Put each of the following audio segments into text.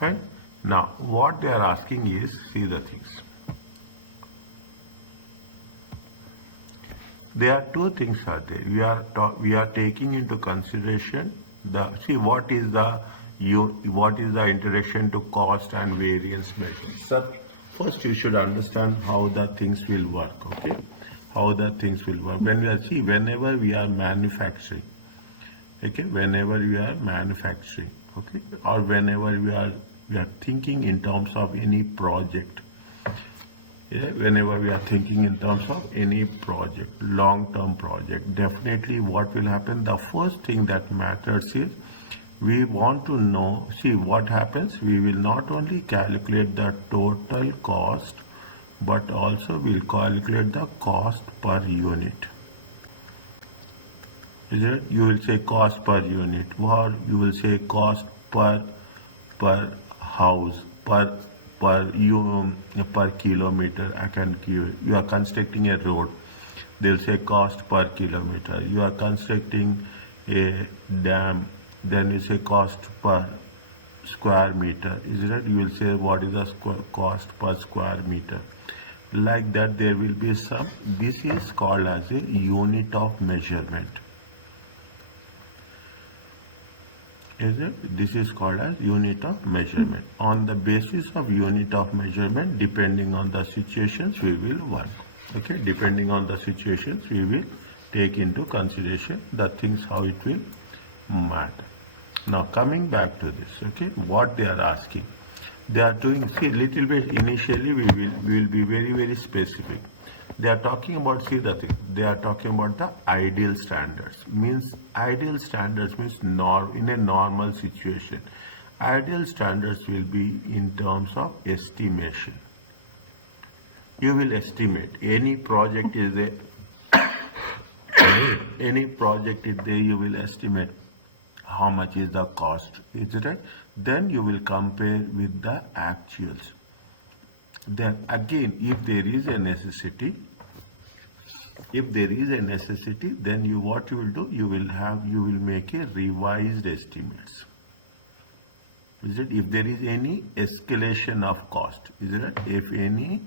Right? Now, what they are asking is, see the things. There are two things are there. We are taking into consideration the, see what is the introduction to cost and variance measure. So first you should understand how the things will work. Okay, how the things will work. When we are, see, whenever we are manufacturing, okay, whenever we are manufacturing, okay, or whenever we are thinking in terms of any project. Yeah, whenever we are thinking in terms of any project, long-term project, definitely what will happen, the first thing that matters is we want to know, see what happens, we will not only calculate the total cost, but also we'll calculate the cost per unit. Is it? You will say cost per unit, or you will say cost per house, per kilometer. I can give you are constructing a road, they'll say cost per kilometer. You are constructing a dam, then you say cost per square meter. Is it? You will say what is the cost per square meter. Like that, there will be some. This is called as a unit of measurement. Is it? This is called as unit of measurement. On the basis of unit of measurement, depending on the situations, we will work. Okay, depending on the situations, we will take into consideration the things how it will matter. Now coming back to this, okay, what they are asking, they are doing, see, little bit initially we will be very specific. They are talking about, see the thing, they are talking about the ideal standards. Means ideal standards means in a normal situation. Ideal standards will be in terms of estimation. You will estimate any project is a any project is there, you will estimate how much is the cost, is it right? Then you will compare with the actuals. Then again, if there is a necessity, then you, what you will do, you will make a revised estimates. Is it? If there is any escalation of cost, is it right? If any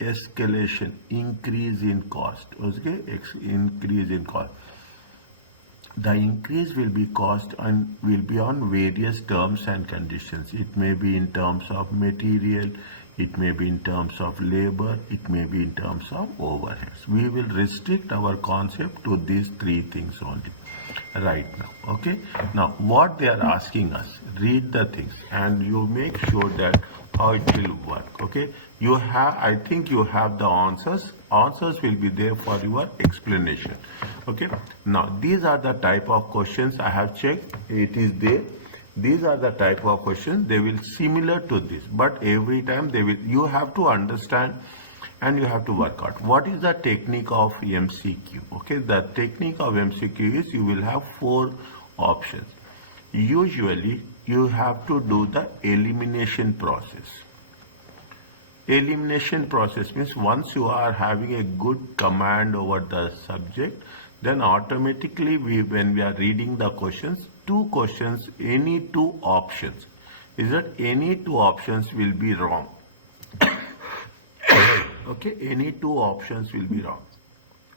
escalation, increase in cost, okay, increase in cost, the increase will be cost and will be on various terms and conditions. It may be in terms of material, it may be in terms of labor, it may be in terms of overheads. We will restrict our concept to these three things only right now. Okay, now what they are asking us, read the things and you make sure that how it will work. Okay, you have, I think you have the answers will be there for your explanation. Okay, now these are the type of questions I have checked, it is there. These are the type of questions, they will similar to this, but every time they will, you have to understand and you have to work out what is the technique of MCQ. Okay, the technique of MCQ is you will have 4 options. Usually you have to do the elimination process. Elimination process means once you are having a good command over the subject, then automatically when we are reading the questions, 2 questions, any 2 options, is that any 2 options will be wrong. Okay, any 2 options will be wrong.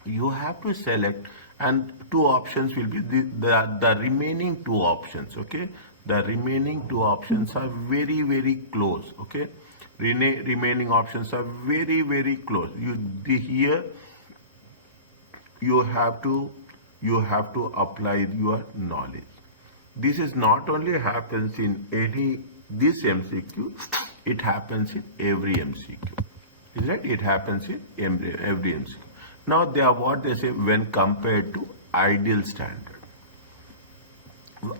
You have to select and 2 options will be the remaining 2 options. Okay, the remaining 2 options are very close. Okay, remaining options are very close. Here you have to apply your knowledge. This is not only happens in this MCQ, it happens in every MCQ. Is that? It happens in every MCQ. Now they are what they say when compared to ideal standard.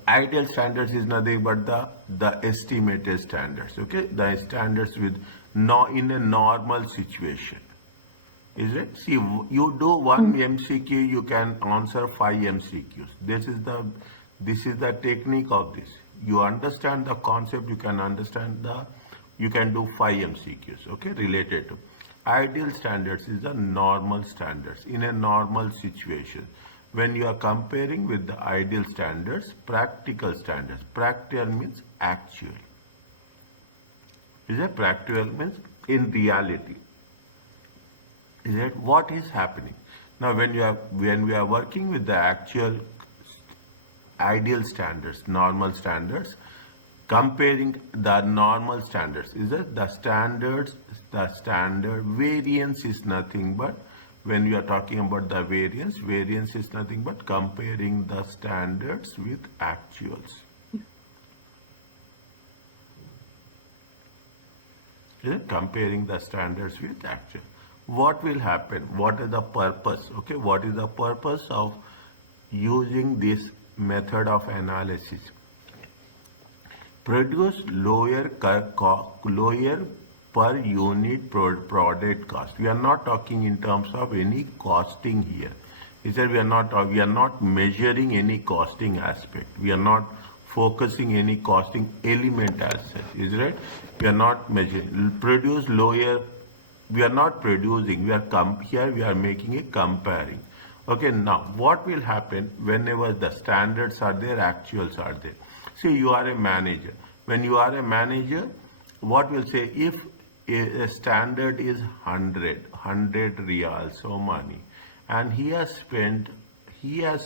Ideal standards is nothing but the estimated standards. Okay, the standards with in a normal situation. Is it? See, you do 1 MCQ, you can answer 5 MCQs. This is the technique of this. You understand the concept, you can do 5 MCQs, okay, related to. Ideal standards is the normal standards in a normal situation. When you are comparing with the ideal standards, practical standards, practical means actual. Is it practical means in reality? Is it what is happening? Now when we are working with the actual ideal standards, normal standards, comparing the normal standards, is it the standards, the standard variance is nothing but, when we are talking about the variance is nothing but comparing the standards with actuals. Is it comparing the standards with actual? What will happen? What is the purpose? Okay, what is the purpose of using this method of analysis? Produce lower per unit product cost. We are not talking in terms of any costing here. Is that we are not measuring any costing aspect. We are not focusing any costing element as such. Is right? We are not measuring. Produce lower. We are not producing. Here we are making a comparing. Okay. Now what will happen whenever the standards are there, actuals are there? See, you are a manager. When you are a manager, what will say if a standard is 100 reals or money, and he has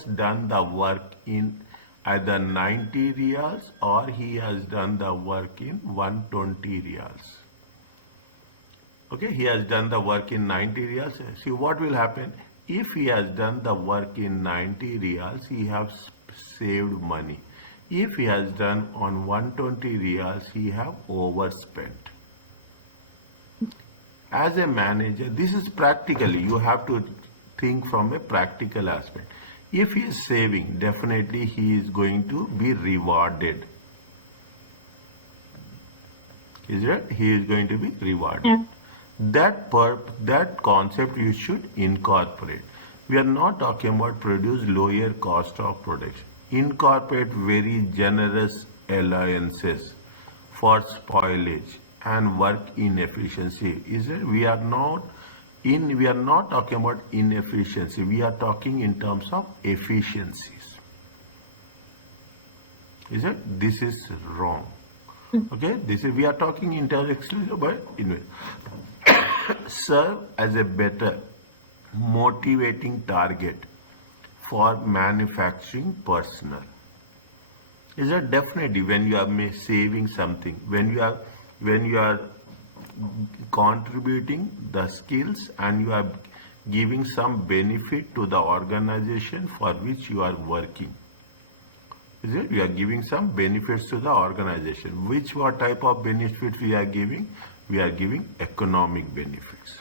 done the work in either 90 reals or he has done the work in 120 reals. Okay, he has done the work in 90 reals. See what will happen? If he has done the work in 90 reals, he has saved money. If he has done on 120 reals, he have overspent. As a manager, this is practically, you have to think from a practical aspect. If he is saving, definitely he is going to be rewarded. Is it? He is going to be rewarded. Yeah. That concept you should incorporate. We are not talking about produce lower cost of production. Incorporate very generous allowances for spoilage and work inefficiency. Is it? We are not talking about inefficiency. We are talking in terms of efficiencies. Is it? This is wrong. Okay. We are talking in terms about serve as a better motivating target for manufacturing personnel. Is that definitely when you are saving something, when you are contributing the skills and you are giving some benefit to the organization for which you are working. Is it? We are giving some benefits to the organization. What type of benefits we are giving? We are giving economic benefits.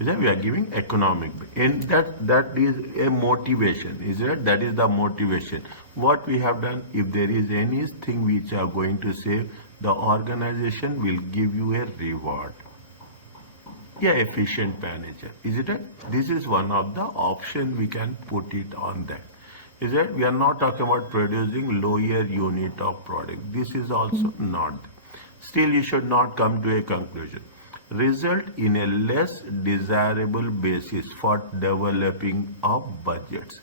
Is that we are giving economic, and that is a motivation. Is it? That is the motivation. What we have done, if there is anything which are going to save, the organization will give you a reward. Yeah, efficient manager. Is it? This is one of the options we can put it on that. Is it? We are not talking about producing lower unit of product. This is also not. Still, you should not come to a conclusion. Result in a less desirable basis for developing of budgets.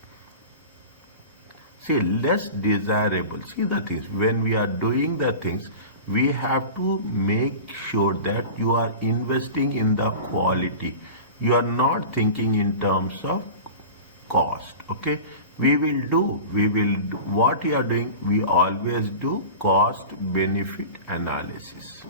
See, less desirable. See the things. When we are doing the things, we have to make sure that you are investing in the quality. You are not thinking in terms of cost. Okay. We will do what you are doing. We always do cost benefit analysis.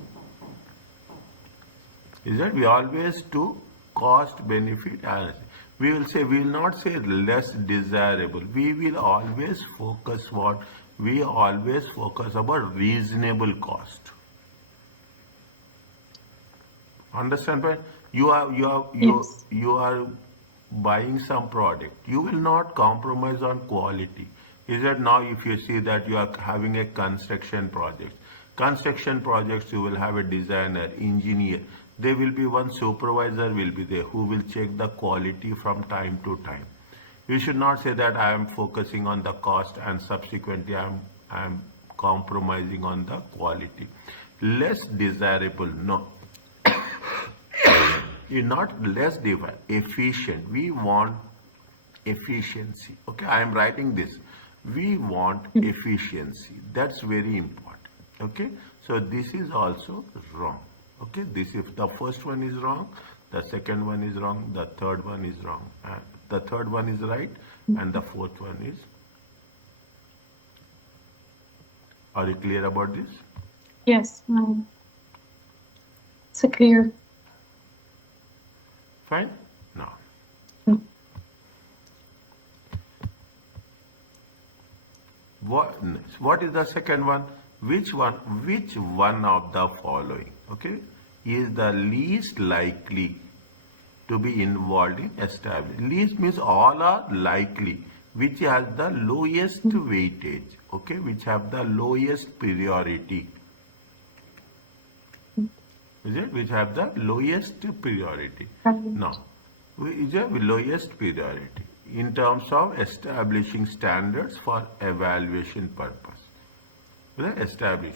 Is that we always do cost benefit analysis. We will not say less desirable. We will always focus about reasonable cost. Understand, right? You are buying some product. You will not compromise on quality. Is that now if you see that you are having a construction project. Construction projects, you will have a designer, engineer. There will be one supervisor will be there who will check the quality from time to time. You should not say that I am focusing on the cost and subsequently I am compromising on the quality. Less desirable, no. You're not less efficient. We want efficiency. Okay, I am writing this. We want efficiency. That's very important. Okay, so this is also wrong. Okay, this if the first one is wrong, the second one is wrong, the third one is wrong, and the third one is right, and the fourth one is. Are you clear about this? Yes, it's clear. Fine. Now, what is the second one? Which one of the following, okay, is the least likely to be involved in establishment? Least means all are likely, which has the lowest weightage, okay, which have the lowest priority. Is it? Which have the lowest priority. Now, is the lowest priority in terms of establishing standards for evaluation purpose. Establish.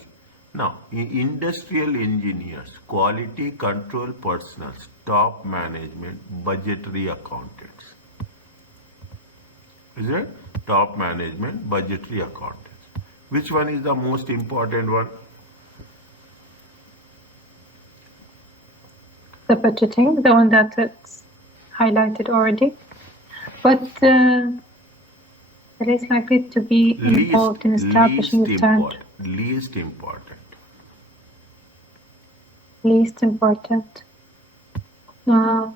Now, industrial engineers, quality control personnel, top management, budgetary accountants. Is it? Top management, budgetary accountants. Which one is the most important one? The budgeting, the one that it's highlighted already. But it is likely to be involved in establishing the standard. Least important. Least important. I'm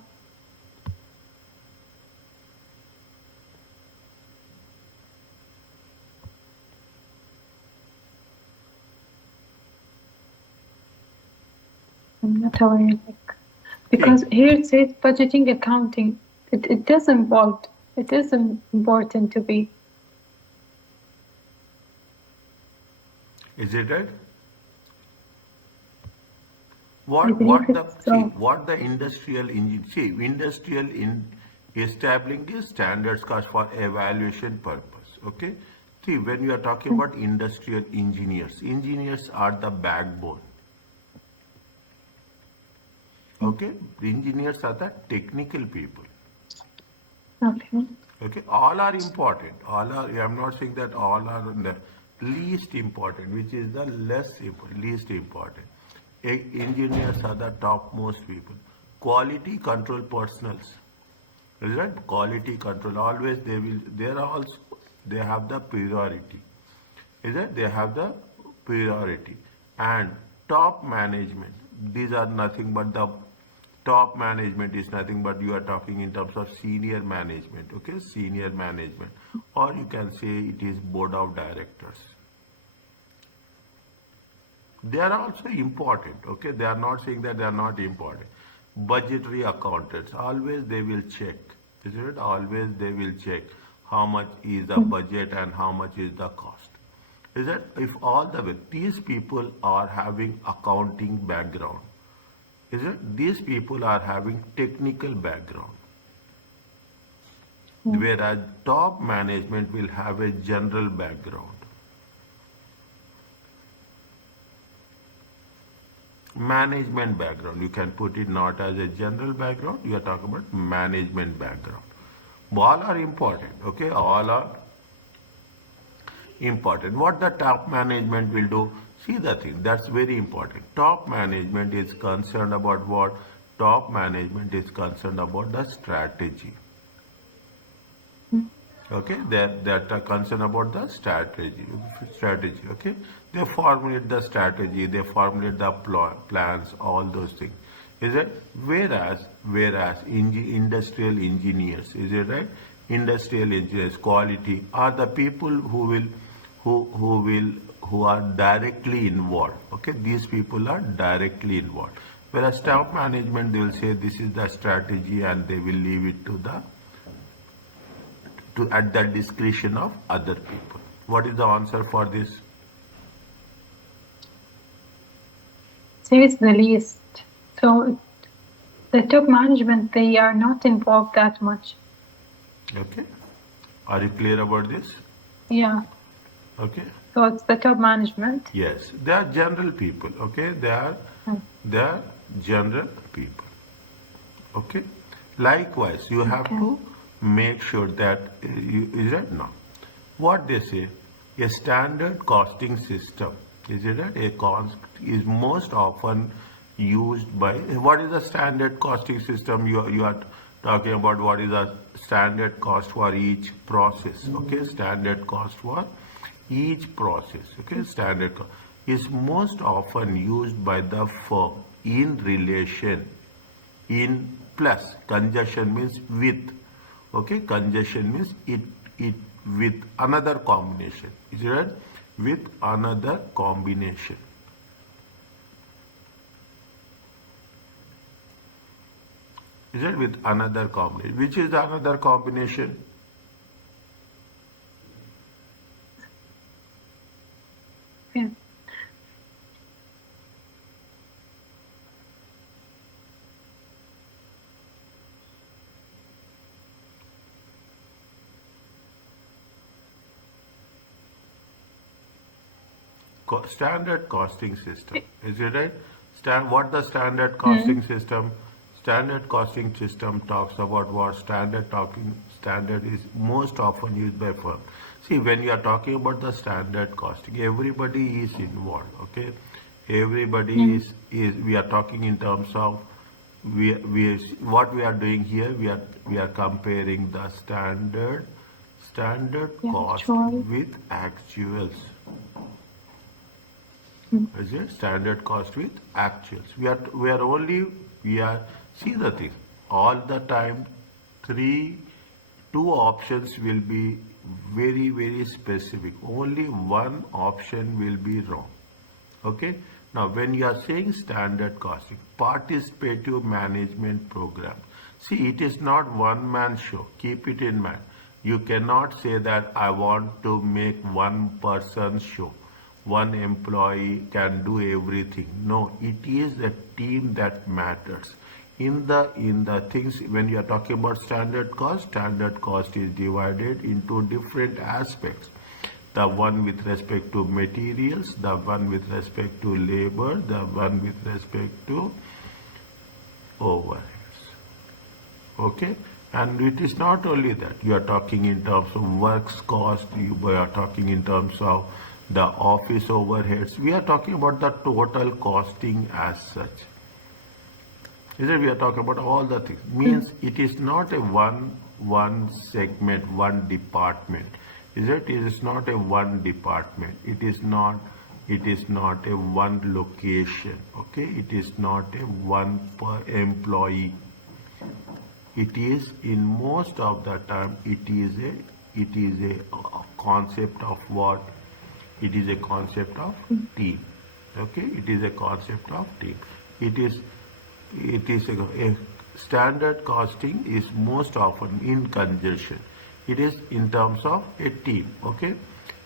not aware, because here it says budgeting, accounting. It is involved. It is important to be. Is it right? What the industrial establishing standards cost for evaluation purpose. Okay. See, when you are talking about industrial engineers are the backbone. Okay, engineers are the technical people. Okay. Okay, all are important. I'm not saying that all are the least important, which is the least important. Engineers are the topmost people. Quality control personals. Is that quality control? Always they have the priority. Is that they have the priority. And top management, these are nothing but the top management is nothing but you are talking in terms of senior management, okay, senior management, or you can say it is board of directors. They are also important, okay, they are not saying that they are not important. Budgetary accountants, always they will check, isn't it? Always they will check how much is the budget and how much is the cost. Is that if these people are having accounting background, is it? These people are having technical background, whereas top management will have a general background. Management background, you can put it not as a general background, you are talking about management background. All are important, okay, all are important. What the top management will do, see the thing, that's very important. Top management is concerned about what? Top management is concerned about the strategy. Okay, they're concerned about the strategy, okay. They formulate the strategy, they formulate the plans, all those things. Is it? Whereas industrial engineers, is it right? Industrial engineers, quality, are the people who are directly involved. Okay, these people are directly involved. Whereas top management, they will say this is the strategy and they will leave it at the discretion of other people. What is the answer for this? Says the least. So the top management, they are not involved that much. Okay. Are you clear about this? Yeah. Okay. So it's the top management. Yes, they are general people. Okay, they are general people. Okay. Likewise, you have to make sure that is that now. What they say, a standard costing system Is it right? A cost is most often used by, what is the standard costing system? You are talking about what is the standard cost for each process, okay? Standard cost for each process, okay? Standard cost is most often used by the firm in relation, in plus, conjunction means with, okay? Conjunction means it with another combination, is it right? With another combination. Is it with another combination? Which is the another combination? Yeah. Standard costing system. Is it right? What the standard costing system? Standard costing system talks about what standard is most often used by firm. See, when you are talking about the standard costing, everybody is involved. Okay, everybody is. We are talking in terms of what we are doing here. We are comparing the standard Yeah, cost actual. with actuals. Is it standard cost with actuals? We are see the thing all the time. Two options will be very specific. Only one option will be wrong. Okay. Now, when you are saying standard costing, participative management program, see, it is not one man show. Keep it in mind. You cannot say that I want to make one person show. One employee can do everything. No, it is the team that matters. In the things, when you are talking about standard cost is divided into different aspects. The one with respect to materials, the one with respect to labor, the one with respect to overheads. Okay? And it is not only that. You are talking in terms of works cost, you are talking in terms of the office overheads. We are talking about the total costing as such. Is it? We are talking about all the things. Means it is not a one segment, one department. Is it? It is not a one department. It is not a one location. Okay? It is not a one per employee. It is, in most of the time, it is a concept of what? It is a concept of team. Okay? It is a concept of team. It is a standard costing is most often in conjunction. It is in terms of a team. Okay.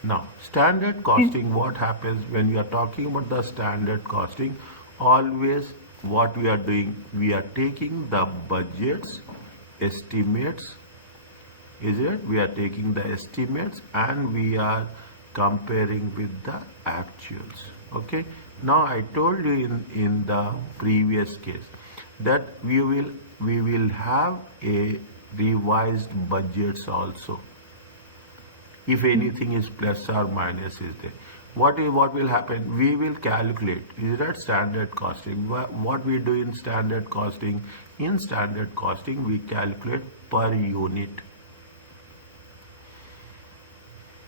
Now, standard costing, what happens when we are talking about the standard costing? Always what we are doing, we are taking the budgets, estimates. Is it? We are taking the estimates and we are comparing with the actuals. Okay. Now, I told you in the previous case that we will have a revised budgets also. If anything is plus or minus is there. What will happen? We will calculate. Is that standard costing? What we do in standard costing? In standard costing, we calculate per unit.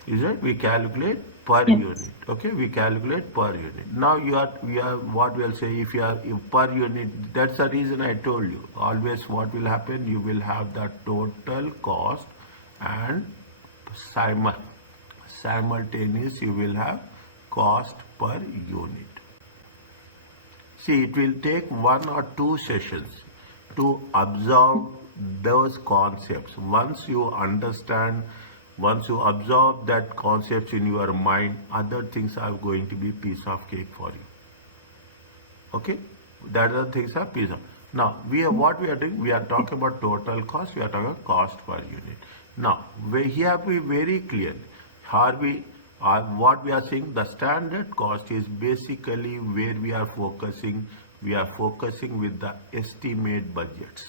Is it? We calculate per unit. Okay, we calculate per unit. Now we are what we'll say, if per unit, that's the reason I told you. Always what will happen, you will have the total cost and simultaneous you will have cost per unit. See, it will take 1 or 2 sessions to absorb those concepts. Once you absorb that concepts in your mind, other things are going to be piece of cake for you. Okay? That other things are piece of. Now, what we are doing, we are talking about total cost, we are talking about cost per unit. Now, we have to be very clear. What we are saying, the standard cost is basically where we are focusing with the estimate budgets.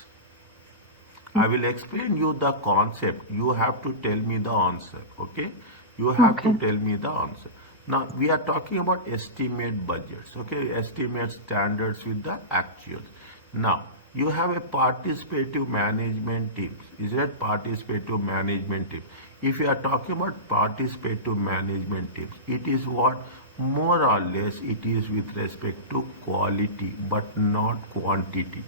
I will explain you the concept. You have to tell me the answer. Okay? You have to tell me the answer. Now we are talking about estimate budgets, okay? Estimate standards with the actuals. Now you have a participative management team. Is that participative management team? If you are talking about participative management teams, it is what more or less it is with respect to quality but not quantity.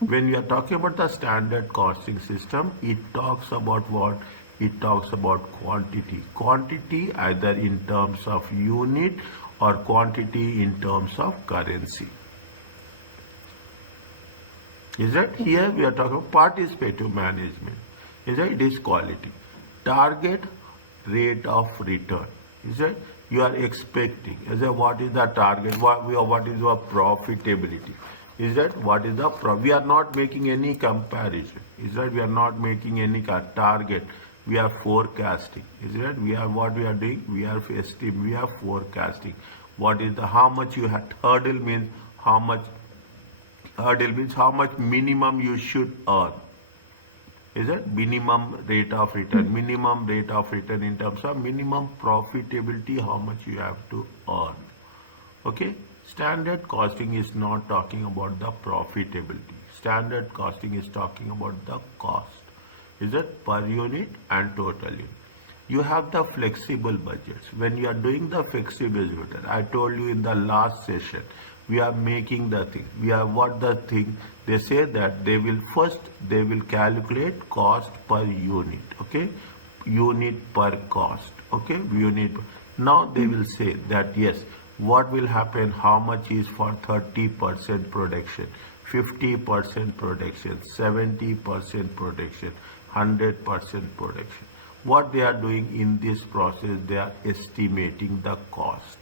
When we are talking about the standard costing system, it talks about what? It talks about quantity. Quantity either in terms of unit or quantity in terms of currency. Is that here we are talking about participative management. Is that it is quality. Target rate of return. Is that you are expecting? Is that what is the target? What is your profitability? Is that what is the we are not making any comparison. Is that we are not making any target. We are forecasting. Is that we are what we are doing? We are forecasting. What is the how much you had hurdle means how much minimum you should earn. Is that minimum rate of return? Minimum rate of return in terms of minimum profitability, how much you have to earn. Okay? Standard costing is not talking about the profitability. Standard costing is talking about the cost. Is that per unit and total unit. You have the flexible budgets. When you are doing the flexible budget, I told you in the last session, we are making the thing. We are what the thing. They say that they will calculate cost per unit. Okay, unit per cost. Okay, unit. Now they will say that yes, what will happen? How much is for 30% production, 50% production, 70% production, 100% production. What they are doing in this process, they are estimating the cost.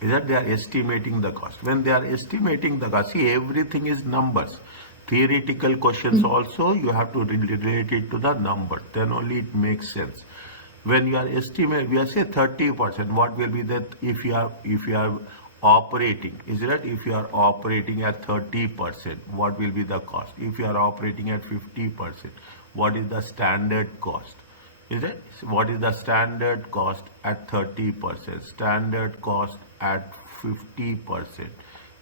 Is that they are estimating the cost. When they are estimating the cost, see, everything is numbers. Theoretical questions also, you have to relate it to the number. Then only it makes sense. When you are estimating, we are say 30%. What will be that if you are operating? Is that if you are operating at 30%, what will be the cost? If you are operating at 50%, what is the standard cost? Is it? What is the standard cost at 30%? Standard cost at 50%.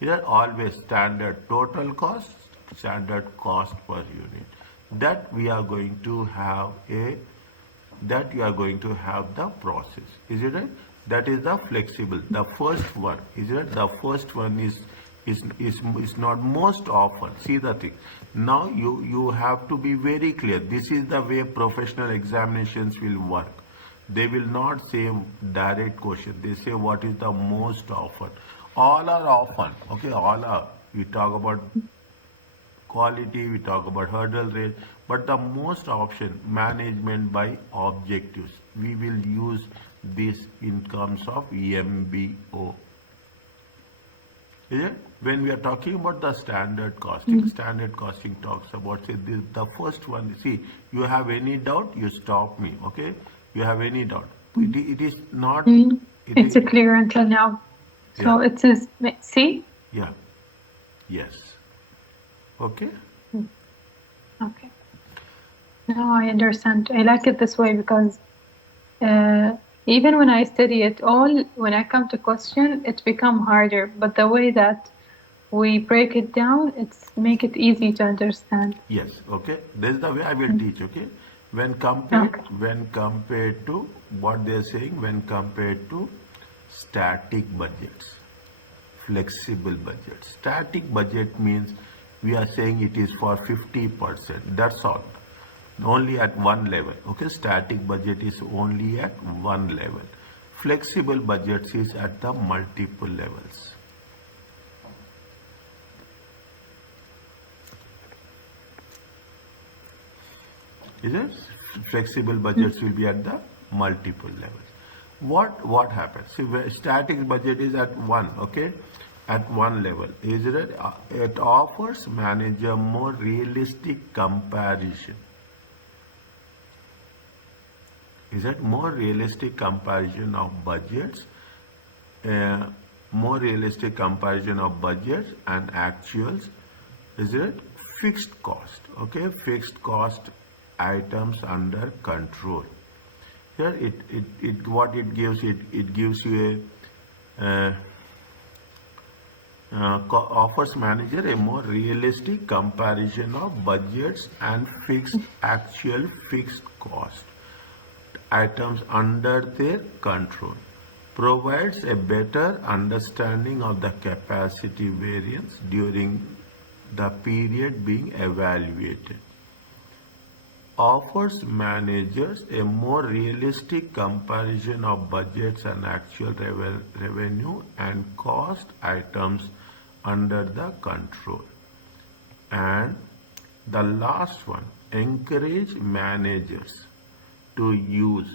Is that always standard total cost, standard cost per unit? That we are going to have that you are going to have the process. Is it right? That is the flexible. The first one, is it? The first one is not most often. See the thing. Now you have to be very clear. This is the way professional examinations will work. They will not say direct question. They say what is the most often. All are often. Okay, all are. We talk about quality, we talk about hurdle rate, but the most option, management by objectives. We will use this in terms of EMBO. Is it? When we are talking about the standard costing, standard costing talks about, say, this, the first one. See, you have any doubt, you stop me, okay? You have any doubt. It is not... It's clear until now. So it says C? Yeah. Yes. Okay? Okay. No, I understand. I like it this way because even when I study it all, when I come to question, it become harder. But the way that we break it down, it's make it easy to understand. Yes, okay. This is the way I will teach, okay? When compared to what they are saying, when compared to static budgets, flexible budgets. Static budget means we are saying it is for 50%. That's all. Only at one level. Okay, static budget is only at one level. Flexible budgets is at the multiple levels. Is it? Flexible budgets will be at the multiple levels. What happens? See, static budget is at one, okay? At one level. Is it? It offers manager more realistic comparison. Is it more realistic comparison of budgets? More realistic comparison of budgets and actuals. Is it? Fixed cost. Okay, fixed cost items under control. Here what it gives, it gives you offers manager a more realistic comparison of budgets and fixed cost items under their control, provides a better understanding of the capacity variance during the period being evaluated, offers managers a more realistic comparison of budgets and actual revenue and cost items under the control. And the last one, encourage managers to use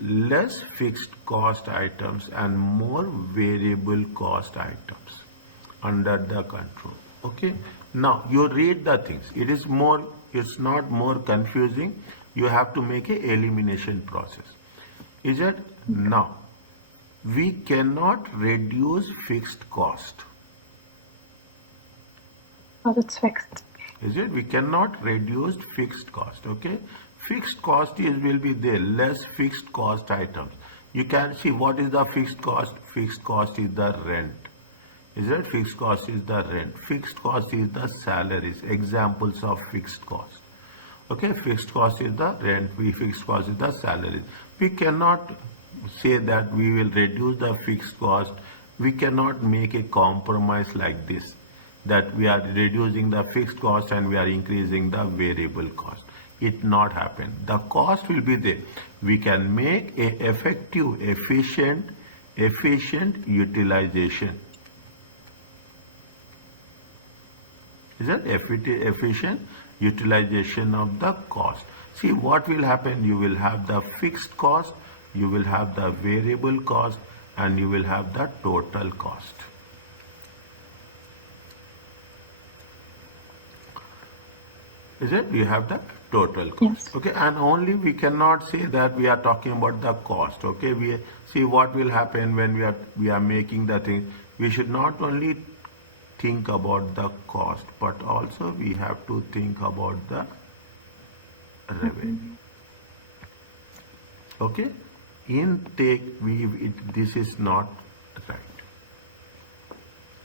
less fixed cost items and more variable cost items under the control. Okay, now you read the things. It's not more confusing. You have to make a elimination process. Is it? Now we cannot reduce fixed cost. But it's fixed. Is it? We cannot reduce fixed cost. Okay, fixed cost will be there, less fixed cost items. You can see what is the fixed cost. Fixed cost is the rent. Is it? Fixed cost is the rent. Fixed cost is the salaries. Examples of fixed cost. Okay, fixed cost is the rent. Fixed cost is the salaries. We cannot say that we will reduce the fixed cost. We cannot make a compromise like this, that we are reducing the fixed cost and we are increasing the variable cost. It not happen. The cost will be there. We can make a effective, efficient utilization. Is that efficient utilization of the cost? See what will happen. You will have the fixed cost, you will have the variable cost, and you will have the total cost. Is it? You have the total cost. Yes. Okay, and only we cannot say that we are talking about the cost. Okay, we see what will happen when we are making the thing. We should not only think about the cost, but also we have to think about the revenue. Okay, this is not right.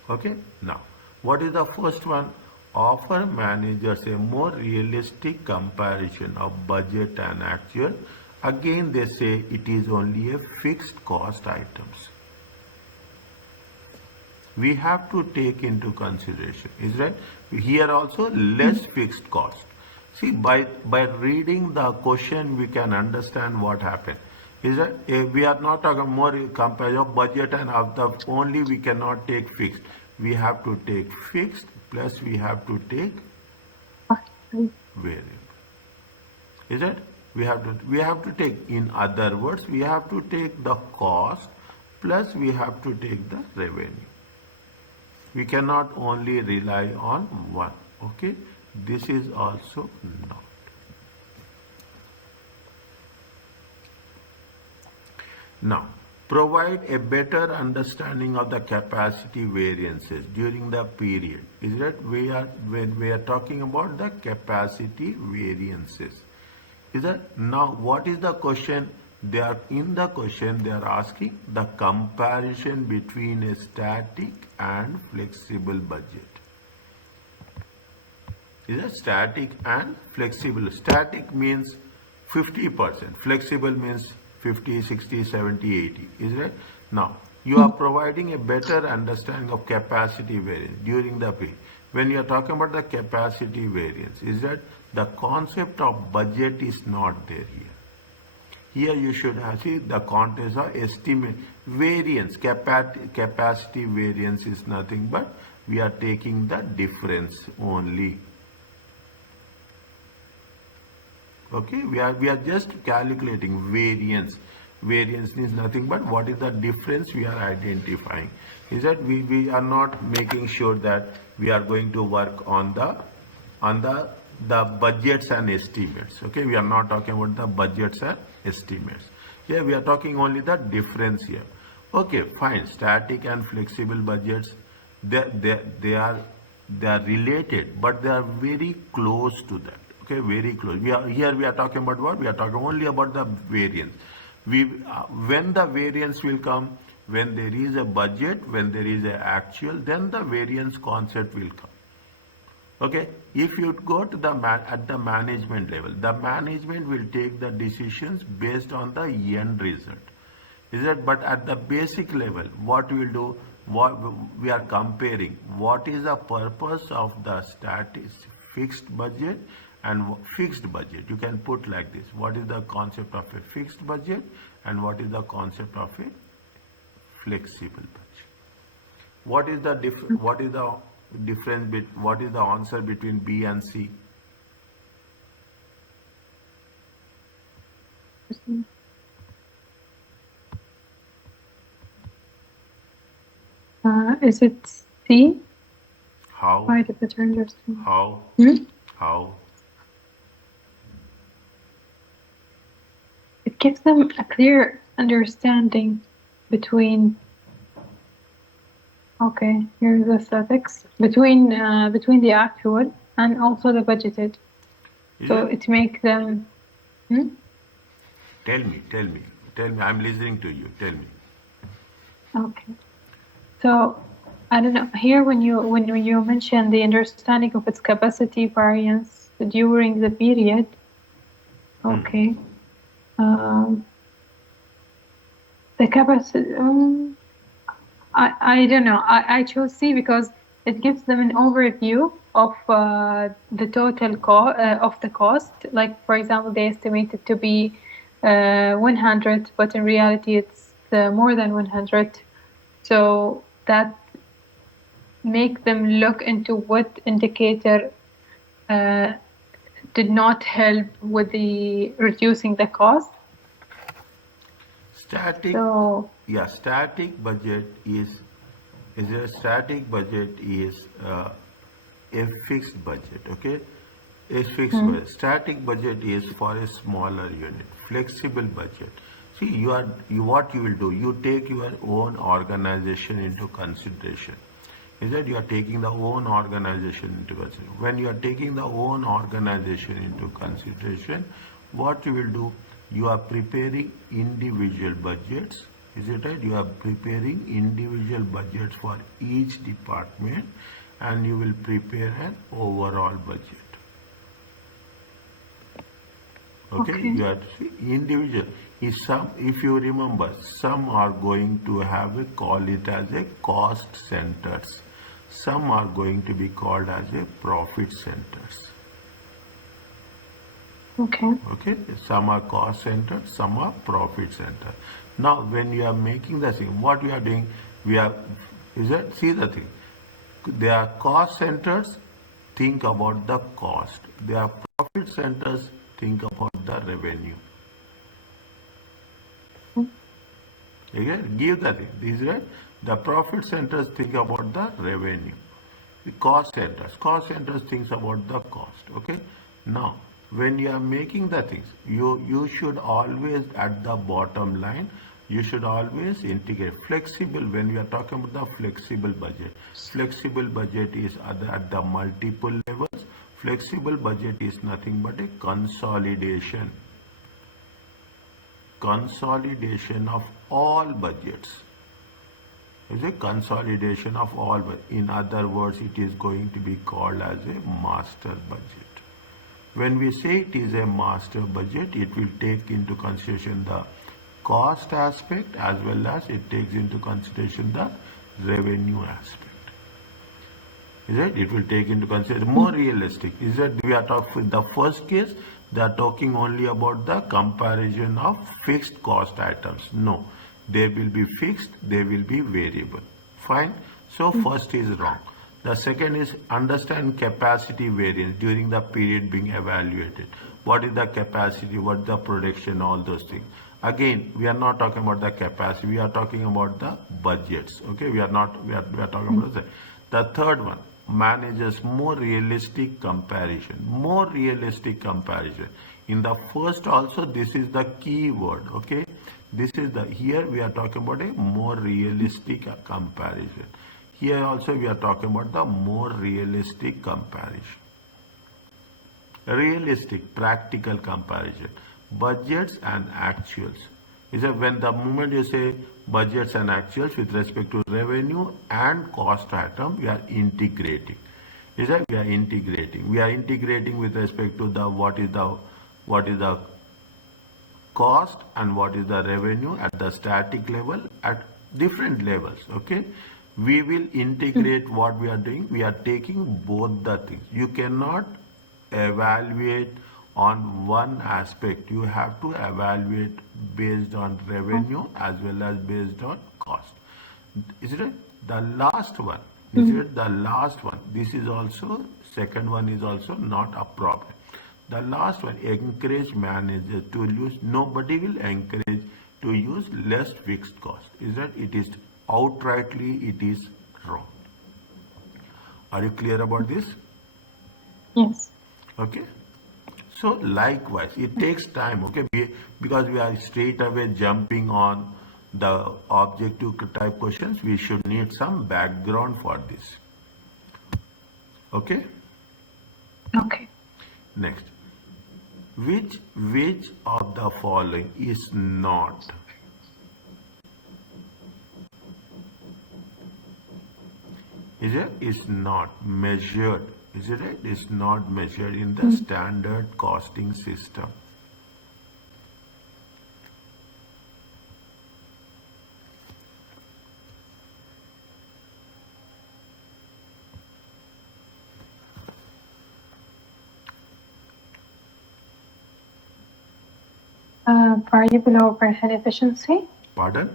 Okay, now what is the first one? Offer managers a more realistic comparison of budget and actual. Again they say it is only a fixed cost items. We have to take into consideration, is right? Here also less fixed cost. See, by reading the question we can understand what happened. Is that we are not talking more comparison of budget and of the only we cannot take fixed. We have to take fixed plus we have to take variable. Is it? We have to take, in other words, we have to take the cost plus we have to take the revenue. We cannot only rely on one. Okay, this is also not. Now, provide a better understanding of the capacity variances during the period. Is that when we are talking about the capacity variances? Is that now what is the question? They are asking the comparison between a static and flexible budget. Is it static and flexible? Static means 50%. Flexible means 50, 60, 70, 80. Is it? Now, you are providing a better understanding of capacity variance during the period. When you are talking about the capacity variance, is that the concept of budget is not there here. Here you should have, see, the context of estimate variance. Capacity variance is nothing but we are taking the difference only. Okay, we are just calculating variance. Variance is nothing but what is the difference we are identifying. Is that we are not making sure that we are going to work on the budgets and estimates. Okay, we are not talking about the budgets and estimates. Here we are talking only the difference here. Okay, fine. Static and flexible budgets, they are related, but they are very close to that. Okay, very close. We are talking about what? We are talking only about the variance. When the variance will come, when there is a budget, when there is a actual, then the variance concept will come. Okay, if you go to at the management level, the management will take the decisions based on the end result. Is it? But at the basic level, what we will do, what we are comparing, what is the purpose of the fixed budget and fixed budget. You can put like this: what is the concept of a fixed budget and what is the concept of a flexible budget? What is the difference? What is the answer between B and C? Is it C? How? Quite a bit understand. How? Hmm? How? It gives them a clear understanding between. Okay, here's the statistics between the actual and also the budgeted. So it makes them. Tell me. I'm listening to you. Tell me. Okay. So I don't know. Here, when you mention the understanding of its capacity variance during the period. Okay. The capacity. I don't know. I chose C because it gives them an overview of the total of the cost. Like, for example, they estimate it to be 100, but in reality it's more than 100. So that make them look into what indicator did not help with the reducing the cost. Static budget is a fixed budget. Okay, a fixed budget. Static budget is for a smaller unit. Flexible budget. See, what you will do, you take your own organization into consideration. Is that you are taking the own organization into consideration. When you are taking the own organization into consideration, what you will do, you are preparing individual budgets. Is it right? You are preparing individual budgets for each department and you will prepare an overall budget. Okay? You are individual. If you remember, some are going to have call it as a cost centers. Some are going to be called as a profit centers. Okay. Some are cost centers, some are profit centers. Now, when you are making the thing, what we are doing, see the thing. They are cost centers, think about the cost. They are profit centers, think about the revenue. Okay? Give the thing. These are the profit centers, think about the revenue. The cost centers thinks about the cost. Okay? Now, when you are making the things, you should always, at the bottom line, you should always integrate flexible. When we are talking about the flexible budget is at the multiple levels. Flexible budget is nothing but a consolidation of all budgets. Is a consolidation of all. In other words, it is going to be called as a master budget. When we say it is a master budget, it will take into consideration the cost aspect as well as it takes into consideration the revenue aspect. Is it? It will take into consideration more realistic. Is that we are talking the first case, they are talking only about the comparison of fixed cost items. No, they will be fixed, they will be variable. Fine. So first is wrong. The second is understand capacity variance during the period being evaluated. What is the capacity, what is the production, all those things. Again, we are not talking about the capacity, we are talking about the budgets. Okay, we are talking about that. The third one, manages more realistic comparison. In the first also, this is the key word. Okay, here we are talking about a more realistic comparison. Here also we are talking about the more realistic comparison. realistic, practical comparison. Budgets and actuals. Is that when the moment you say budgets and actuals with respect to revenue and cost item, we are integrating. Is that we are integrating? We are integrating with respect to the what is the cost and what is the revenue at the static level at different levels. Okay, we will integrate what we are doing. We are taking both the things. You cannot evaluate on one aspect. You have to evaluate based on revenue as well as based on cost. Is it the last one? Is it the last one? This is also, second one is also not a problem. The last one, encourage managers to use, nobody will encourage to use less fixed cost. Is that it is outrightly, it is wrong. Are you clear about this? Yes. Okay. So likewise, it takes time, okay, because we are straight away jumping on the objective type questions. We should need some background for this. Okay. Okay. Next. Which of the following is not? Is not measured. Is it right? Is not measured in the standard costing system. Variable overhead efficiency. Pardon?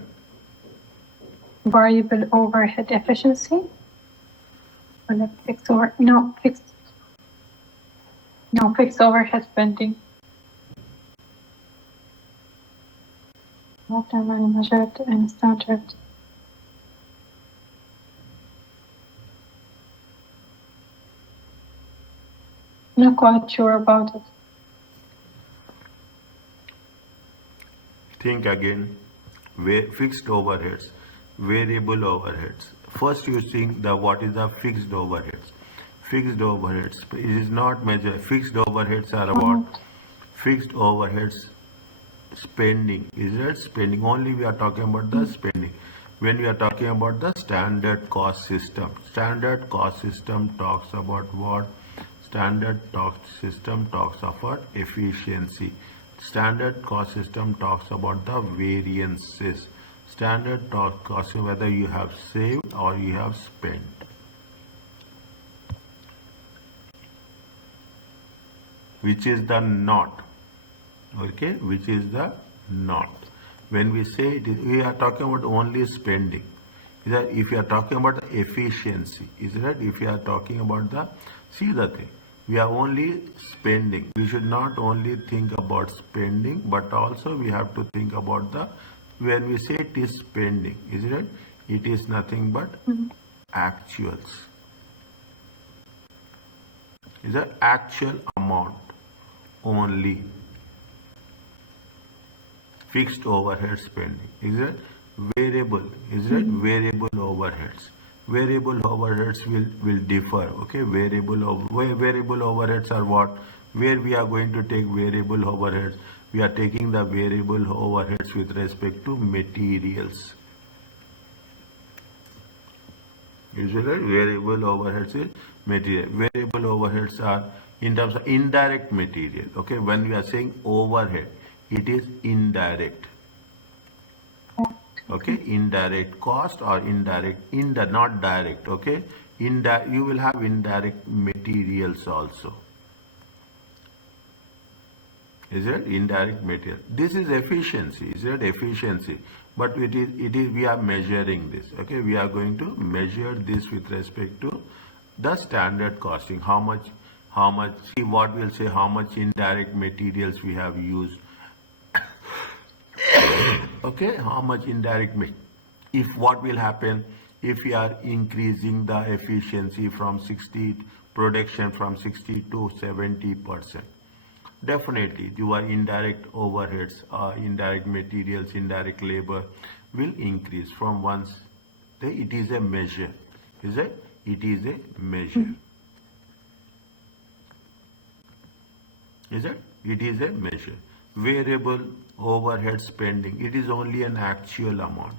Variable overhead efficiency. Or the fixed over no fixed overhead spending. Not normally measured and standard. Not quite sure about it. Think again. Fixed overheads, variable overheads. First you think the what is the fixed overheads. Fixed overheads, it is not measured. Fixed overheads are about fixed overheads spending. Is that spending? Only we are talking about the spending. When we are talking about the standard cost system, standard cost system talks about what? Standard cost system talks about efficiency. Standard cost system talks about the variances. Standard cost, whether you have saved or you have spent. Which is the not. Okay, which is the not. When we say it, we are talking about only spending. Is that if you are talking about the efficiency, is that if you are talking about the, see the thing, we are only spending. We should not only think about spending, but also we have to think about the, when we say it is spending, is it? It is nothing but actuals. Is the actual amount only. Fixed overhead spending. Is it variable? Is it variable overheads? Variable overheads will differ. Okay, variable overheads are what? Where we are going to take variable overheads, we are taking the variable overheads with respect to materials. Usually variable overheads is material. Variable overheads are in terms of indirect material. Okay, when we are saying overhead, it is indirect. Okay, indirect cost or indirect, not direct. Okay, you will have indirect materials also. Is it indirect material? This is efficiency. Is it efficiency? But it is we are measuring this. Okay, we are going to measure this with respect to the standard costing. How much? See what we'll say. How much indirect materials we have used. Okay, how much indirect if what will happen if we are increasing the efficiency from 60 production from 60 to 70%, definitely your indirect overheads, indirect materials, indirect labor will increase from once it is a measure. Is it? It is a measure. Is it? It is a measure. Variable overhead spending, it is only an actual amount.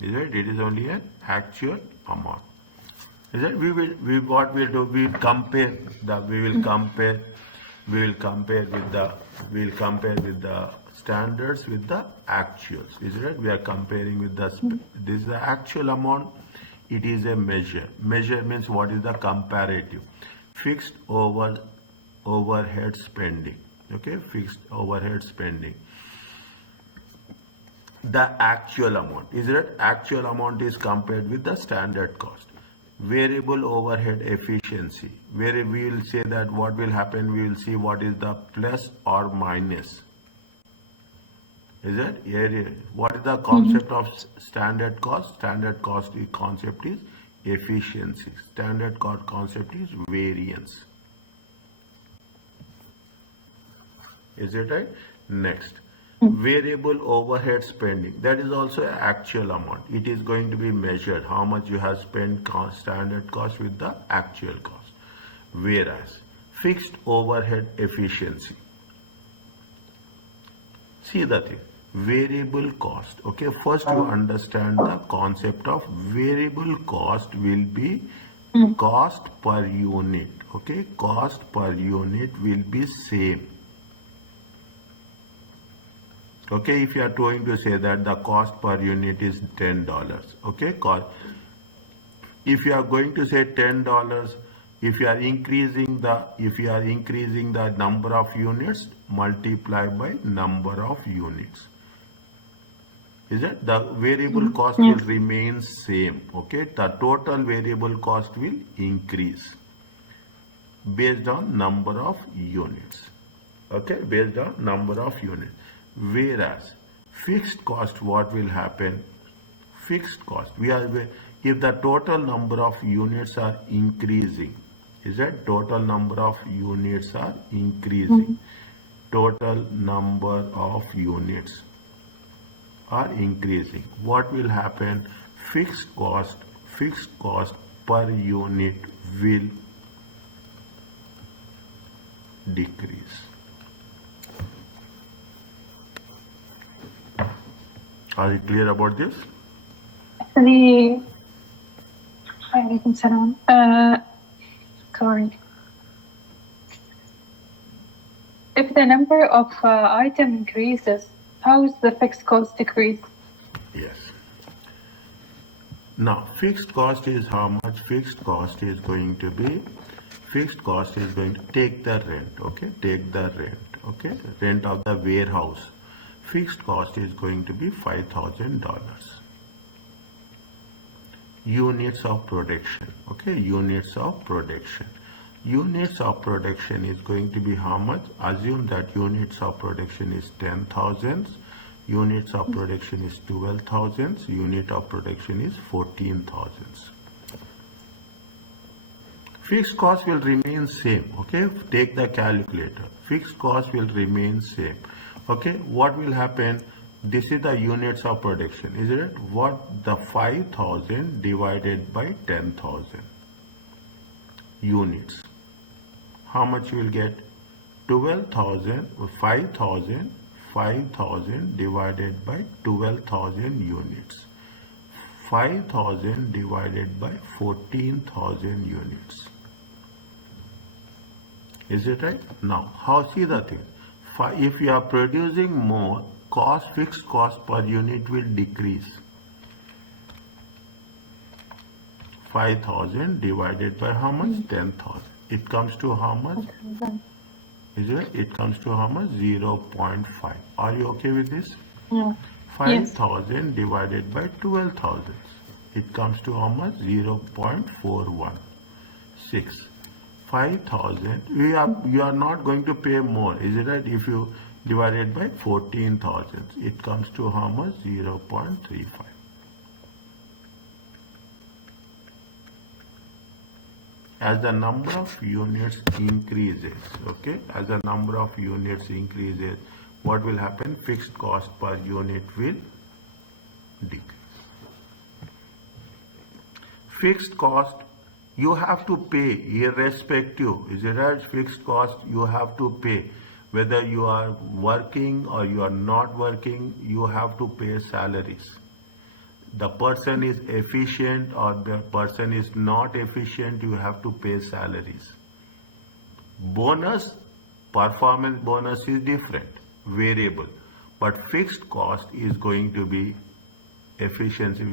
Is it? It is only an actual amount. Is it? What we'll do, we will compare with the standards with the actuals. Is it? We are comparing with the, this is the actual amount. It is a measure. Measure means what is the comparative? Fixed overhead spending. Okay, fixed overhead spending. The actual amount, is it? Actual amount is compared with the standard cost. Variable overhead efficiency, where we will say that what will happen, we will see what is the plus or minus. Is it? What is the concept of standard cost? Standard cost concept is efficiency. Standard cost concept is variance. Is it right? Next, variable overhead spending. That is also an actual amount. It is going to be measured how much you have spent standard cost with the actual cost. Whereas fixed overhead efficiency. See the thing. Variable cost. Okay, first you understand the concept of variable cost will be cost per unit. Okay, cost per unit will be same. Okay, if you are going to say that the cost per unit is $10, okay, if you are going to say $10, if you are increasing the number of units, multiply by number of units. Is it? The variable cost will remain same. Okay, the total variable cost will increase based on number of units. Okay, based on number of units. Whereas fixed cost, what will happen? Fixed cost, if the total number of units are increasing, is that total number of units are increasing? Total number of units are increasing. What will happen? Fixed cost per unit will decrease. Are you clear about this? Actually, sorry. If the number of item increases, how is the fixed cost decrease? Yes. Now, fixed cost is how much? Fixed cost is going to take the rent, okay? Take the rent, okay? Rent of the warehouse. Fixed cost is going to be $5,000. Units of production, okay? Units of production. Units of production is going to be how much? Assume that units of production is 10,000. Units of production is 12,000. Unit of production is 14,000. Fixed cost will remain same, okay? Take the calculator. Fixed cost will remain same. Okay, what will happen? This is the units of production, isn't it? What the 5,000 divided by 10,000 units. How much you will get? 12,000, 5,000 divided by 12,000 units. 5,000 divided by 14,000 units. Is it right? Now, see the thing. If you are producing more, fixed cost per unit will decrease. 5,000 divided by how much? 10,000. It comes to how much? Is it? It comes to how much? 0.5. Are you okay with this? Yeah. 5,000 divided by 12,000. It comes to how much? 0.416. 5,000. You are not going to pay more. Is it right? If you divide it by 14,000, it comes to how much? 0.35. As the number of units increases, okay, as the number of units increases, what will happen? Fixed cost per unit will decrease. Fixed cost You have to pay irrespective. Is it right? Fixed cost, you have to pay. Whether you are working or you are not working, you have to pay salaries. The person is efficient or the person is not efficient, you have to pay salaries. Bonus, performance bonus is different, variable. But fixed cost is going to be efficiency.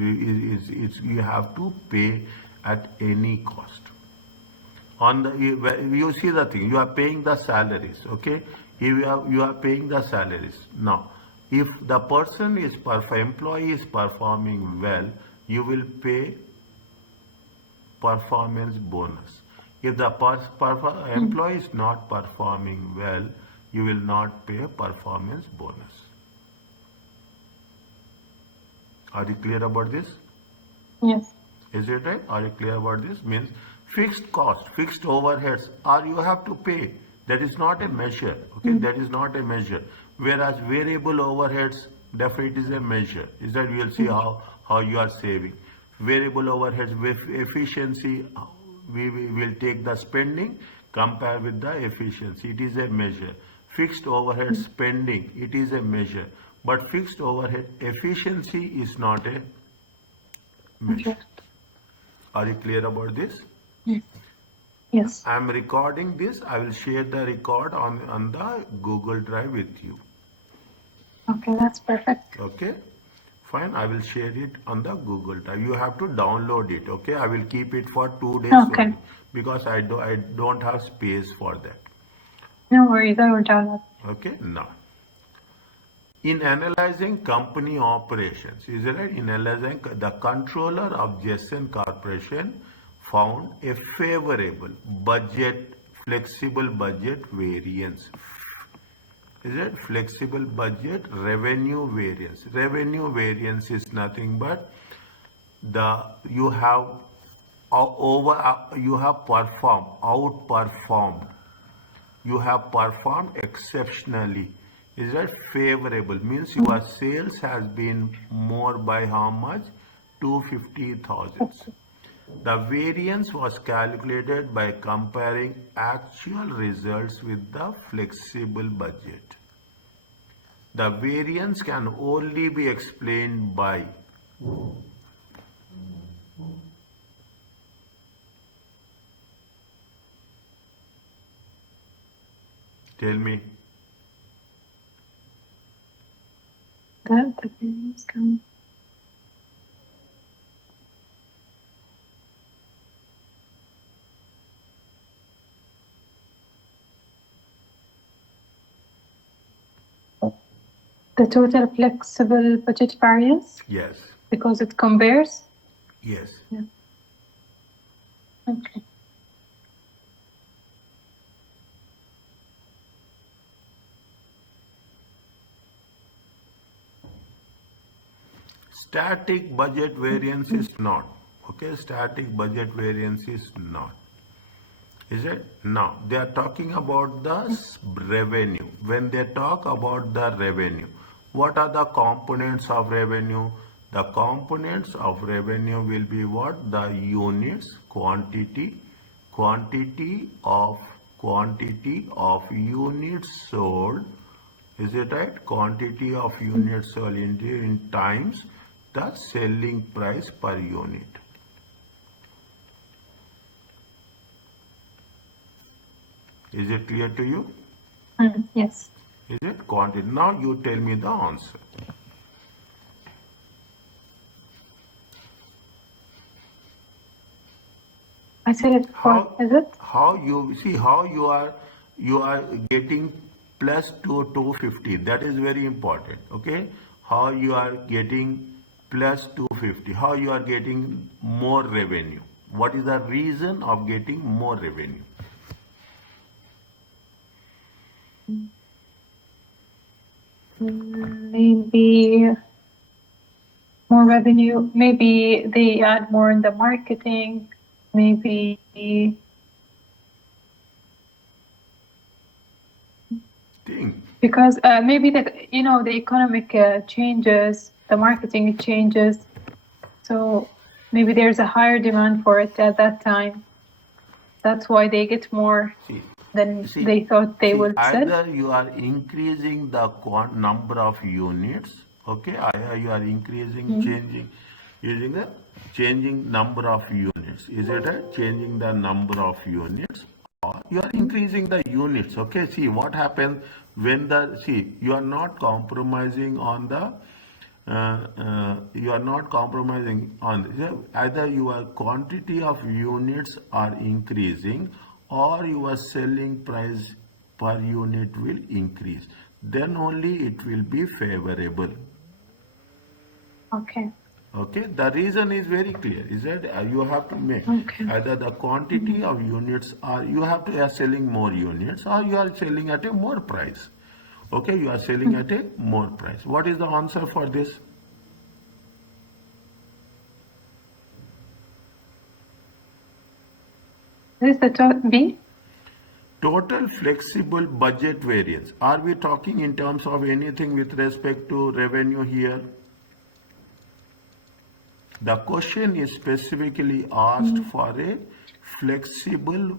You have to pay at any cost. You see the thing, you are paying the salaries, okay? You are paying the salaries. Now, if the employee is performing well, you will pay performance bonus. If the employee is not performing well, you will not pay performance bonus. Are you clear about this? Yes. Is it right? Are you clear about this? Means fixed cost, fixed overheads, or you have to pay. That is not a measure. Okay, that is not a measure. Whereas variable overheads, definitely is a measure. Is that we will see how you are saving. Variable overheads with efficiency, we will take the spending, compare with the efficiency. It is a measure. Fixed overhead spending, it is a measure. But fixed overhead efficiency is not a measure. Okay. Are you clear about this? Yes. I am recording this. I will share the record on the Google Drive with you. Okay, that's perfect. Okay? Fine. I will share it on the Google Drive. You have to download it. Okay? I will keep it for 2 days Okay. only because I don't have space for that. No worries, I will download. Okay? Now, in analyzing company operations, is it right? In analyzing, the controller of Jessen Corporation found a favorable budget, flexible budget variance. Is it flexible budget revenue variance? Revenue variance is nothing but you have outperformed. You have performed exceptionally. Is that favorable? Means your sales has been more by how much? 250,000. The variance was calculated by comparing actual results with the flexible budget. The variance can only be explained by tell me. That the variance can. The total flexible budget variance? Yes. Because it compares? Yes. Yeah. Okay. Static budget variance is not. Okay, static budget variance is not. Is it? Now, they are talking about the revenue. When they talk about the revenue, what are the components of revenue? The components of revenue will be what? The units, quantity of units sold. Is it right? Quantity of units sold in times the selling price per unit. Is it clear to you? Yes. Is it quantity? Now you tell me the answer. I said it. Is it? How you see how you are getting plus 250. That is very important. Okay. How you are getting plus 250. How you are getting more revenue. What is the reason of getting more revenue? Maybe more revenue. Maybe they add more in the marketing. Maybe. Think. Because maybe the economic changes, the marketing changes, so maybe there's a higher demand for it at that time. That's why they get more See, than they thought they would sell. either you are increasing the number of units, okay, either you are increasing, changing, using the changing number of units. Is it a changing the number of units? Or you are increasing the units, okay? See, what happens when you are not compromising on the you are not compromising on this. Either your quantity of units are increasing or your selling price per unit will increase. Then only it will be favorable. Okay. Okay, the reason is very clear. Is that you have to make either the quantity of units, or you have to are selling more units, or you are selling at a more price. Okay, you are selling at a more price. What is the answer for this? This is the B? Total flexible budget variance. Are we talking in terms of anything with respect to revenue here? The question is specifically asked for a flexible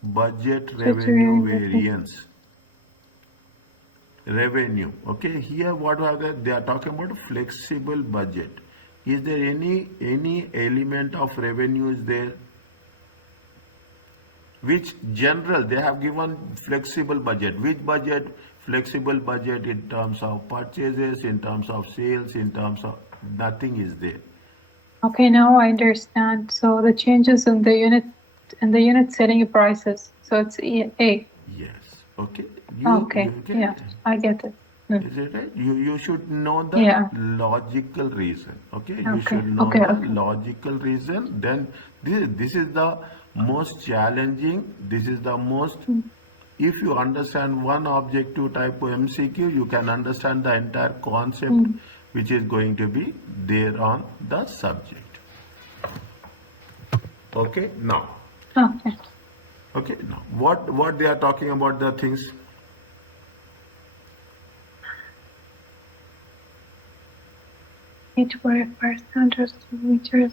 budget revenue variance. Revenue. Okay, here what are they are talking about flexible budget. Is there any element of revenue is there? Which general they have given flexible budget? Which budget? Flexible budget in terms of purchases, in terms of sales, in terms of nothing is there. Okay, now I understand. So the changes in the unit selling prices. So it's A. Yes. Okay. Okay. Yeah, I get it. Is it right? You should know the logical reason. Okay. You should know the logical reason. Then this is the most challenging. This is the most. If you understand one objective type of MCQ, you can understand the entire concept which is going to be there on the subject. Okay, now. Okay, now what they are talking about the things? Each word per standards meters.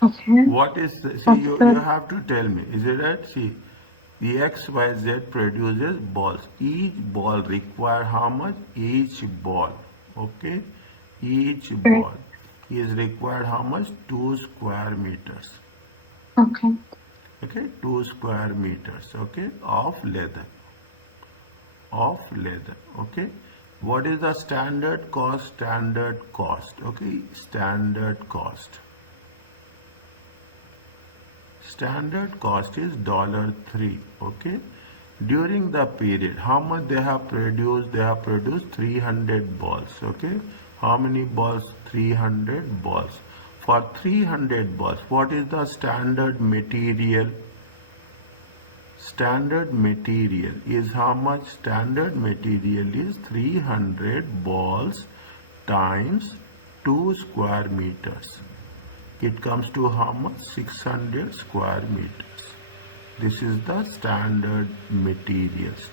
Okay. What is you have to tell me. Is it right? See, the XYZ produces balls. Each ball require how much? Each ball. Okay? Each ball is required how much? 2 square meters. Okay. Okay? 2 square meters. Okay? Of leather. Of leather. Okay? What is the standard cost? Standard cost. Okay? Standard cost. Standard cost is $3. Okay. During the period, how much they have produced? They have produced 300 balls. Okay. How many balls? 300 balls. For 300 balls, what is the standard material? Standard material is how much? Standard material is 300 balls times 2 square meters. It comes to how much? 600 square meters. This is the standard materials.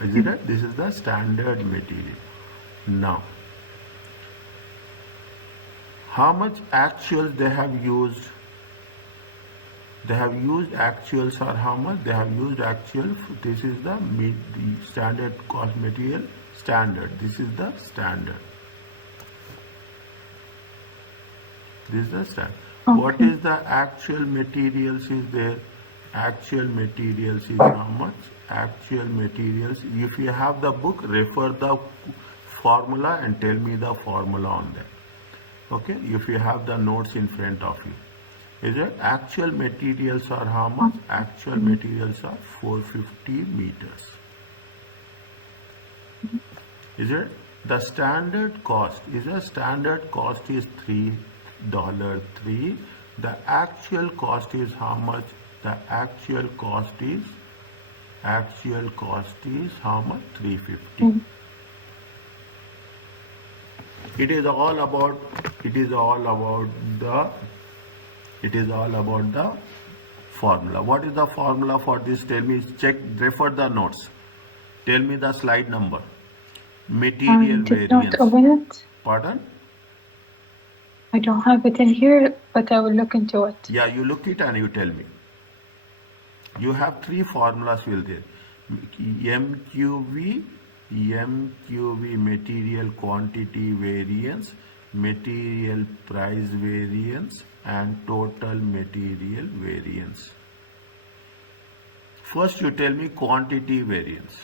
Is it right? This is the standard material. Now, how much actuals they have used? They have used actuals are how much? They have used actual. This is the standard cost material standard. This is the standard. This is the standard. Okay. What is the actual materials is there? Actual materials is how much? Actual materials. If you have the book, refer the formula and tell me the formula on that. Okay. If you have the notes in front of you. Is it? Actual materials are how much? Actual materials are 450 meters. Is it? The standard cost is a standard cost is $3. The actual cost is how much? The actual cost is how much? 350. It is all about the formula. What is the formula for this? Tell me, check, refer the notes. Tell me the slide number. Material Did not variance. open it. Pardon? I don't have it in here, but I will look into it. Yeah, you look it and you tell me. You have three formulas will there. MQV, material quantity variance, material price variance, and total material variance. First you tell me quantity variance.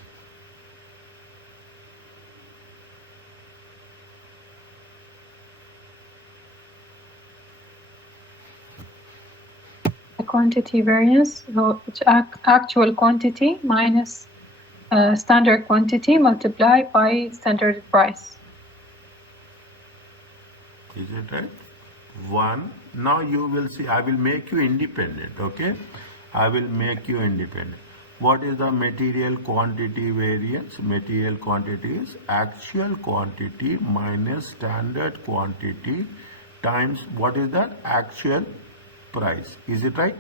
The quantity variance, which actual quantity minus standard quantity multiplied by standard price. Is it right? One. Now you will see, I will make you independent, okay? I will make you independent. What is the material quantity variance? Material quantity is actual quantity minus standard quantity times what is the actual price. Is it right?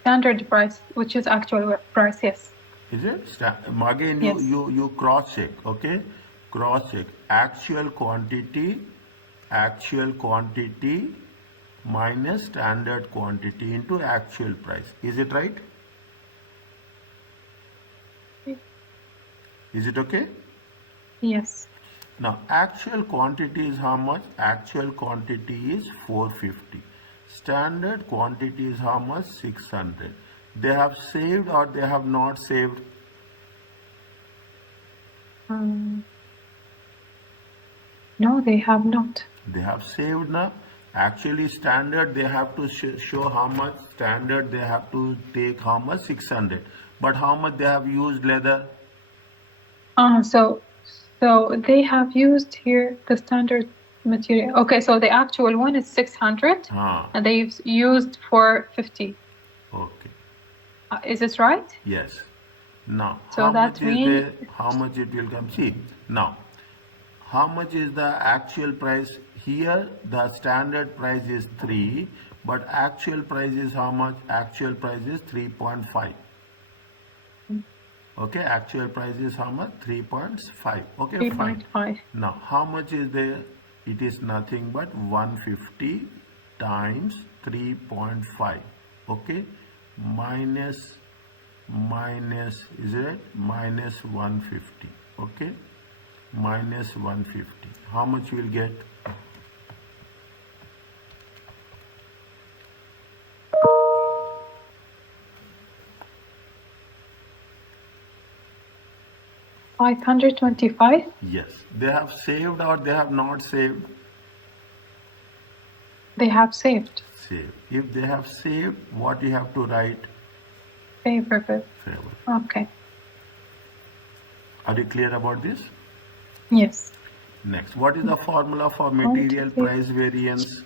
Standard price, which is actual price, yes. Is it? Again, Yes. you cross check, okay? Cross check. Actual quantity minus standard quantity into actual price. Is it right? Is it okay? Yes. Now, actual quantity is how much? Actual quantity is 450. Standard quantity is how much? 600. They have saved or they have not saved? No, they have not. They have saved now. Actually, standard they have to show how much. Standard they have to take how much? 600. But how much they have used leather? So they have used here the standard material. Okay, so the actual one is 600, and they've used 450. Okay. Is it right? Yes. Now, So how that much is means how much it will come? See, now, how much is the actual price? Here, the standard price is 3, but actual price is how much? Actual price is 3.5. Okay, actual price is how much? 3.5. Okay, 3.5. fine. Now, how much is there? It is nothing but 150 times 3.5. Okay, minus, is it? Minus 150. Okay, minus 150. How much you will get? $525. Yes. They have saved or they have not saved? They have saved. Save. If they have saved, what you have to write? Favorable. Favorable. Okay. Are you clear about this? Yes. Next, what is the formula for material price variance?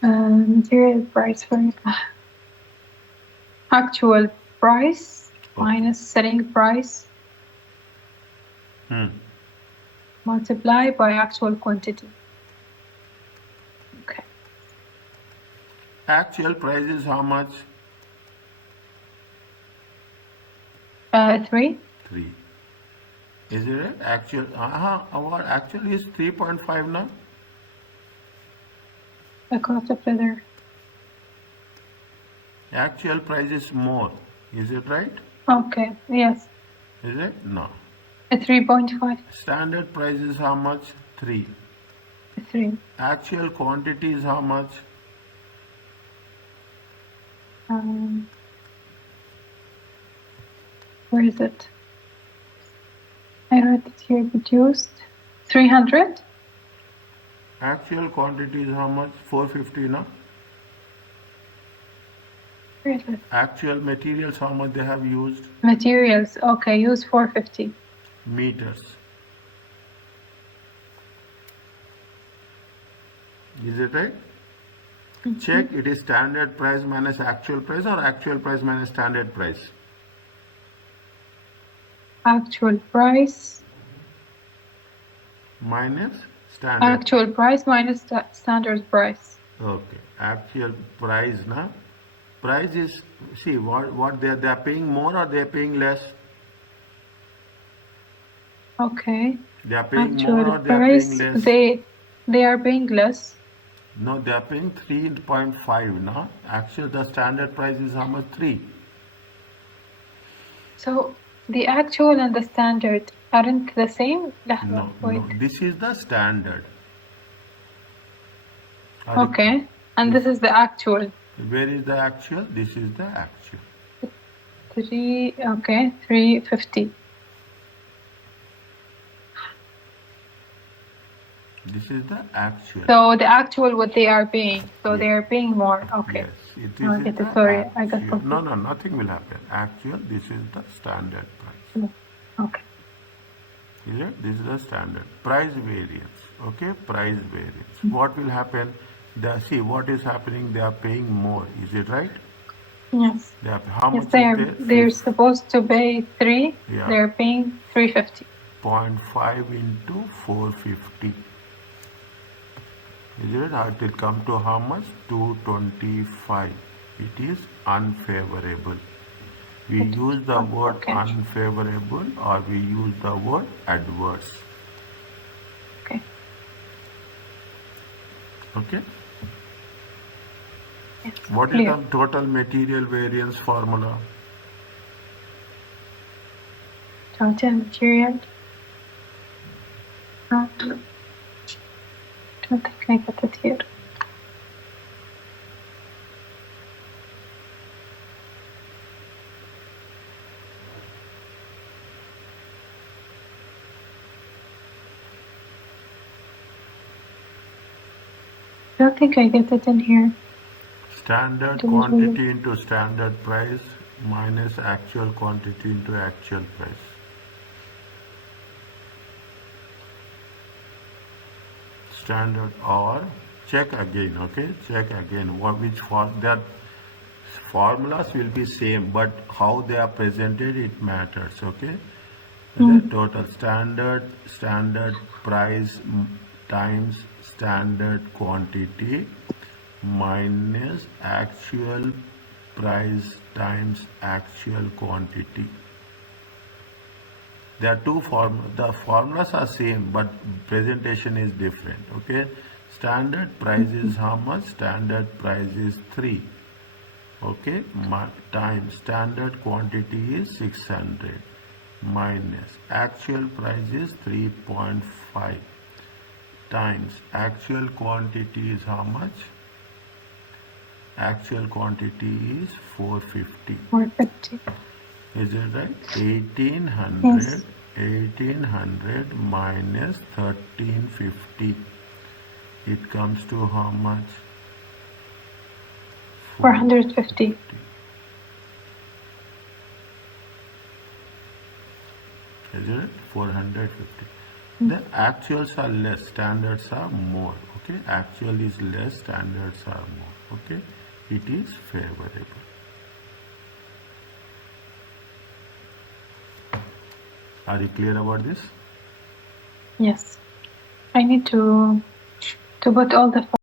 Material price variance. Actual price minus selling price multiplied by actual quantity. Okay. Actual price is how much? 3. 3. Is it right? Actual, our actual is 3.5 now. The cost of leather. Actual price is more. Is it right? Okay, yes. Is it? No. 3.5. Standard price is how much? 3. 3. Actual quantity is how much? Where is it? I wrote it here, reduced. 300. Actual quantity is how much? 450 now. Where is it? Actual materials, how much they have used? Materials, okay, use 450. Meters. Is it right? Check, it is standard price minus actual price or actual price minus standard price? Actual price Minus Standard. Actual price minus the standard price. Okay. Actual price, na? Price is, see, what they are paying more or they are paying less? Okay. They are paying Actual more or they are price, paying less? they are paying less. No, they are paying 3.5, no? Actually, the standard price is how much? 3. So the actual and the standard aren't the same? No, Wait. no, this is the standard. Are Okay, and this is the actual. Where is the actual? This is the actual. 350. This is the actual. So the actual what they are paying. So Yes. they are paying more. Okay. Yes, it Now I is get the it. Sorry, I got actual. confused. No, nothing will happen. Actual, this is the standard price. Okay. Is it? This is the standard. Price variance. Okay, price variance. What will happen? See what is happening. They are paying more. Is it right? Yes. They are, how Yes, much they is are. there? They're supposed to pay 3. Yeah. They're paying 350. 0.5 into 450. Is it? It will come to how much? 225. It is unfavorable. We use the word Okay. unfavorable or we use the word adverse. Okay. Okay? Yes. What is Clear. the total material variance formula? Total material. Don't think I got it here. Don't think I get it in here. Standard quantity into standard price minus actual quantity into actual price. Standard or check again, okay? Check again. That formulas will be same, but how they are presented it matters, okay? The total standard price times standard quantity minus actual price times actual quantity. There are two the formulas are same but presentation is different, okay? Standard price is how much? Standard price is 3, okay? Times standard quantity is 600 minus actual price is 3.5 times actual quantity is how much? Actual quantity is 450. 450. Is it right? 1800. Yes. 1800 minus 1350. It comes to how much? 450. Is it 450? The actuals are less, standards are more. Okay, actual is less, standards are more. Okay, it is favorable. Are you clear about this? Yes. I need to put all the